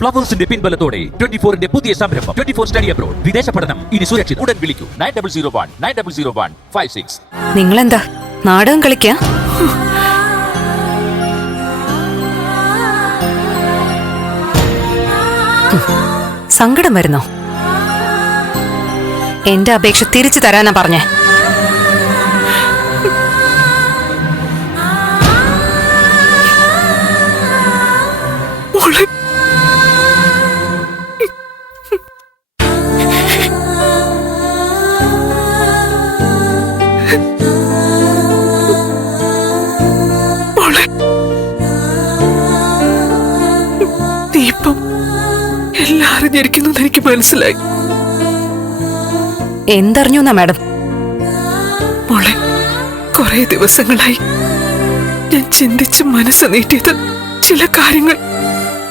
ഫ്ലവേഴ്സിന്റെ പിൻബലത്തോടെ 24ന്റെ പുതിയ സംരംഭം 24 study abroad. വിദേശ പഠനം ഇനി സുരക്ഷിത്. ഉടൻ വിളിക്കൂ 9001 നിങ്ങളെന്താ നാടകം കളിക്കാ? സങ്കടം വരുന്നോ? എന്റെ അപേക്ഷ തിരിച്ചു തരാനാ പറഞ്ഞേ. എല്ലാം അറിഞ്ഞിരിക്കുന്നത് എനിക്ക് മനസ്സിലായി. എന്തറിഞ്ഞു എന്നാ മാഡം? മോളെ, കുറെ ദിവസങ്ങളായി ഞാൻ ചിന്തിച്ച് മനസ്സ് നീട്ടിയത് ചില കാര്യങ്ങൾ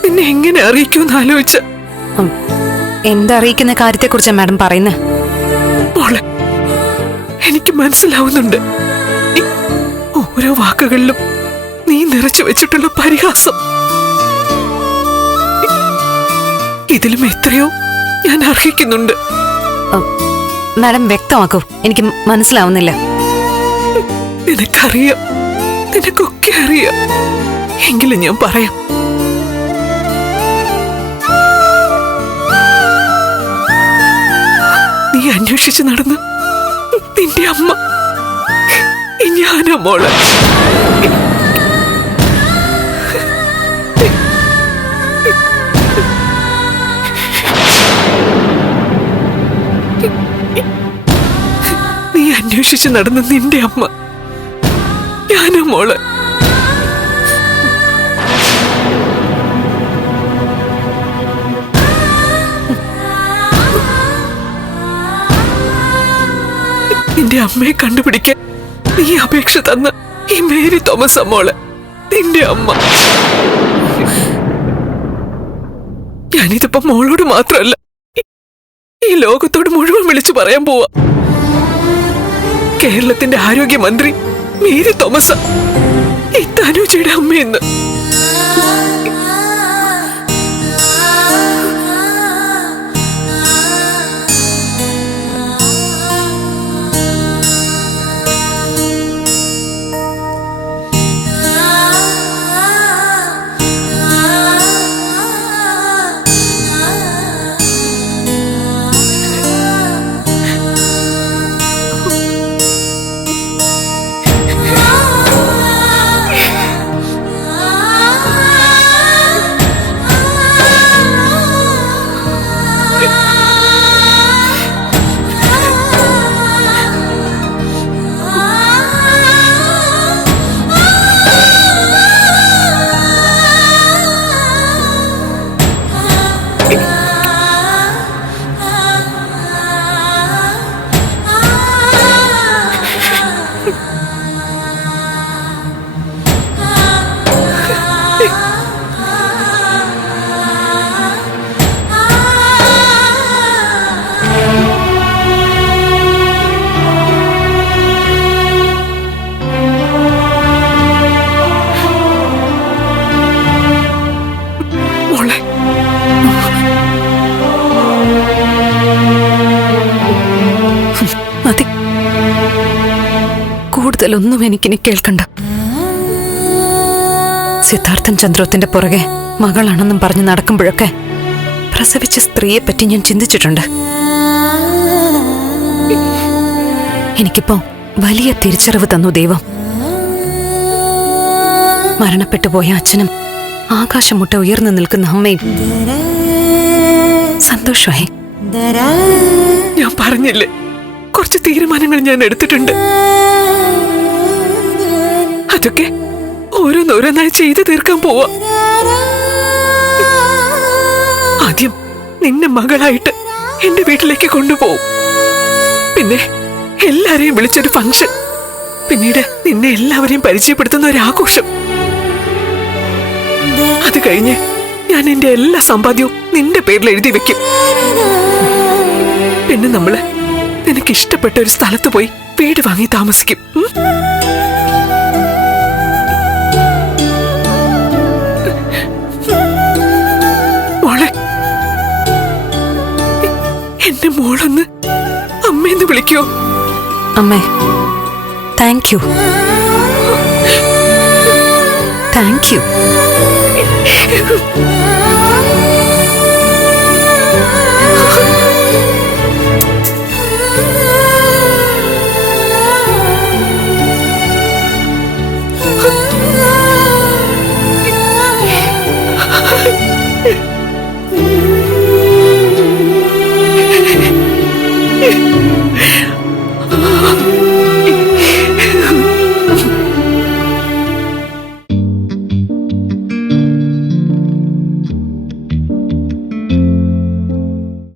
നിന്നെ എങ്ങനെ അറിയിക്കുമെന്ന് ആലോചിച്ച. എന്തറിയിക്കുന്ന കാര്യത്തെ കുറിച്ചാ മാഡം പറയുന്നത്? മോളെ, എനിക്ക് മനസ്സിലാവുന്നുണ്ട് ഓരോ വാക്കുകളിലും നീ നിറച്ചു വെച്ചിട്ടുള്ള പരിഹാസം. ഇതിലും എത്രയോ ഞാൻ അർഹിക്കുന്നുണ്ട്. മാഡം വ്യക്തമാക്കൂ, എനിക്ക് മനസ്സിലാവുന്നില്ല. നിനക്കറിയാം, നിനക്കൊക്കെ അറിയാം. എങ്കിലും ഞാൻ പറയാം. നീ അന്വേഷിച്ച് നടന്ന് നിന്റെ അമ്മ ഞാനാ മോളെ. നീ അന്വേഷിച്ച് നടന്ന നിന്റെ അമ്മ ഞാനാ മോളെ. നിന്റെ അമ്മയെ കണ്ടുപിടിക്കാൻ നീ അപേക്ഷ തന്ന ഈ മേരി തോമസ് മോളെ, നിന്റെ അമ്മ. ഞാനിതിപ്പോ മോളോട് മാത്രമല്ല, ഈ ലോകത്തോട് മുഴുവൻ വിളിച്ചു പറയാൻ പോവാ. കേരളത്തിന്റെ ആരോഗ്യമന്ത്രി മേരി തോമസ് ഈ തനുജയുടെ അമ്മയെന്ന്. മതി, കൂടുതലൊന്നും എനിക്കിനി കേൾക്കണ്ട. സിദ്ധാർത്ഥൻ ചന്ദ്രോത്തിന്റെ പുറകെ മകളാണെന്നും പറഞ്ഞ് നടക്കുമ്പോഴൊക്കെ പ്രസവിച്ച സ്ത്രീയെ പറ്റി ഞാൻ ചിന്തിച്ചിട്ടുണ്ട്. എനിക്കിപ്പോ വലിയ തിരിച്ചറിവ് തന്നു ദൈവം. മരണപ്പെട്ടു പോയ അച്ഛനും ആകാശം മുട്ട ഉയർന്നു നിൽക്കുന്ന അമ്മയും സന്തോഷമായി. ഞാൻ പറഞ്ഞില്ലേ, കുറച്ച് തീരുമാനങ്ങൾ ഞാൻ എടുത്തിട്ടുണ്ട്. അതൊക്കെ ഓരോന്നോരോന്നായി ചെയ്തു തീർക്കാൻ പോവാ. ആദ്യം നിന്നെ മകളായിട്ട് എന്റെ വീട്ടിലേക്ക് കൊണ്ടുപോകും. പിന്നെ എല്ലാരെയും വിളിച്ചൊരു ഫംഗ്ഷൻ. പിന്നീട് നിന്നെ എല്ലാവരെയും പരിചയപ്പെടുത്തുന്ന ഒരു ആഘോഷം. അത് കഴിഞ്ഞ് ഞാൻ എന്റെ എല്ലാ സമ്പാദ്യവും നിന്റെ പേരിൽ എഴുതി വെക്കും. പിന്നെ നമ്മള് നിനക്ക് ഇഷ്ടപ്പെട്ട ഒരു സ്ഥലത്ത് പോയി വീട് വാങ്ങി താമസിക്കും. മോളെ, എന്റെ മോളൊന്ന് അമ്മയെന്ന് വിളിക്കോ? അമ്മേ, താങ്ക് യു. Thank you.